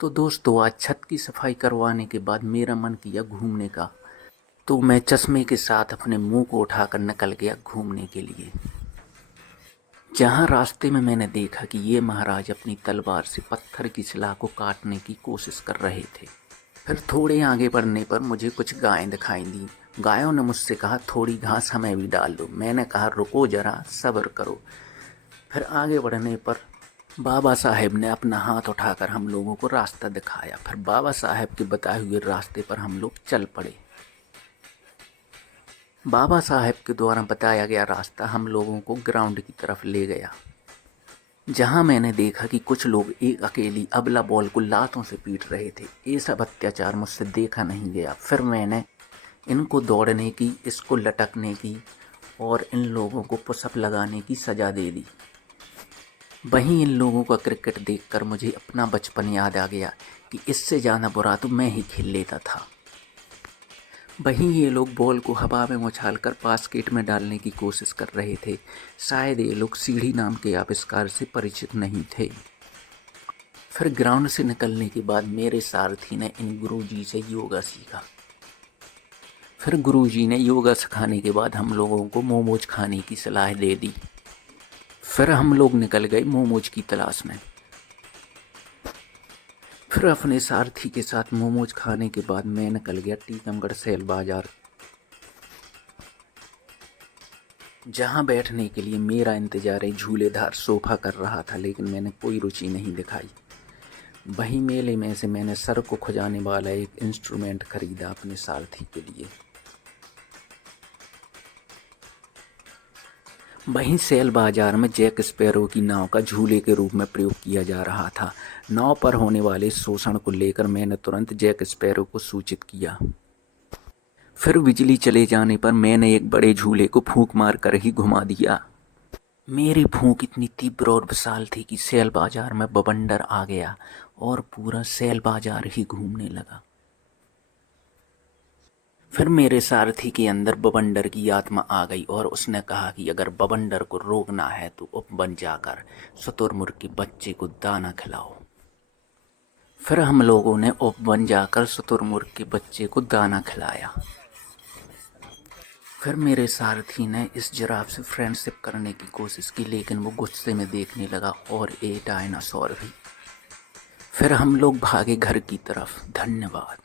तो दोस्तों आज छत की सफाई करवाने के बाद मेरा मन किया घूमने का। तो मैं चश्मे के साथ अपने मुंह को उठाकर निकल गया घूमने के लिए। जहाँ रास्ते में मैंने देखा कि ये महाराज अपनी तलवार से पत्थर की शिला को काटने की कोशिश कर रहे थे। फिर थोड़े आगे बढ़ने पर मुझे कुछ गायें दिखाई दी। गायों ने मुझसे कहा थोड़ी घास हमें भी डाल दो। मैंने कहा रुको जरा सब्र करो। फिर आगे बढ़ने पर बाबा साहेब ने अपना हाथ उठाकर हम लोगों को रास्ता दिखाया। फिर बाबा साहेब के बताए हुए रास्ते पर हम लोग चल पड़े। बाबा साहेब के द्वारा बताया गया रास्ता हम लोगों को ग्राउंड की तरफ ले गया, जहां मैंने देखा कि कुछ लोग एक अकेली अबला बॉल को लातों से पीट रहे थे। ये सब अत्याचार मुझसे देखा नहीं गया। फिर मैंने इनको दौड़ने की, इसको लटकने की और इन लोगों को पुशअप लगाने की सज़ा दे दी। वहीं इन लोगों का क्रिकेट देखकर मुझे अपना बचपन याद आ गया कि इससे ज़्यादा बुरा तो मैं ही खेल लेता था। वहीं ये लोग बॉल को हवा में उछालकर बास्केट में डालने की कोशिश कर रहे थे। शायद ये लोग सीढ़ी नाम के आविष्कार से परिचित नहीं थे। फिर ग्राउंड से निकलने के बाद मेरे सारथी ने इन गुरुजी से योगा सीखा। फिर गुरुजी ने योगा सिखाने के बाद हम लोगों को मोमोज खाने की सलाह दे दी। फिर हम लोग निकल गए मोमोज की तलाश में। फिर अपने सारथी के साथ मोमोज खाने के बाद मैं निकल गया टीकमगढ़ सेल बाजार, जहां बैठने के लिए मेरा इंतजार एक झूलेदार सोफा कर रहा था, लेकिन मैंने कोई रुचि नहीं दिखाई। वहीं मेले में से मैंने सर को खुजाने वाला एक इंस्ट्रूमेंट खरीदा अपने सारथी के लिए। वहीं सेल बाजार में जैक स्पैरो की नाव का झूले के रूप में प्रयोग किया जा रहा था। नाव पर होने वाले शोषण को लेकर मैंने तुरंत जैक स्पैरो को सूचित किया। फिर बिजली चले जाने पर मैंने एक बड़े झूले को फूंक मार कर ही घुमा दिया। मेरी फूंक इतनी तीव्र और विशाल थी कि सेल बाजार में बवंडर आ गया और पूरा सेल बाजार ही घूमने लगा। फिर मेरे सारथी के अंदर बवंडर की आत्मा आ गई और उसने कहा कि अगर बवंडर को रोकना है तो उपवन जाकर शुतुरमुर्ग के बच्चे को दाना खिलाओ। फिर हम लोगों ने उपवन जाकर शुतुरमुर्ग के बच्चे को दाना खिलाया। फिर मेरे सारथी ने इस जिराफ से फ्रेंडशिप करने की कोशिश की, लेकिन वो गुस्से में देखने लगा और एक डायनासोर भी। फिर हम लोग भागे घर की तरफ। धन्यवाद।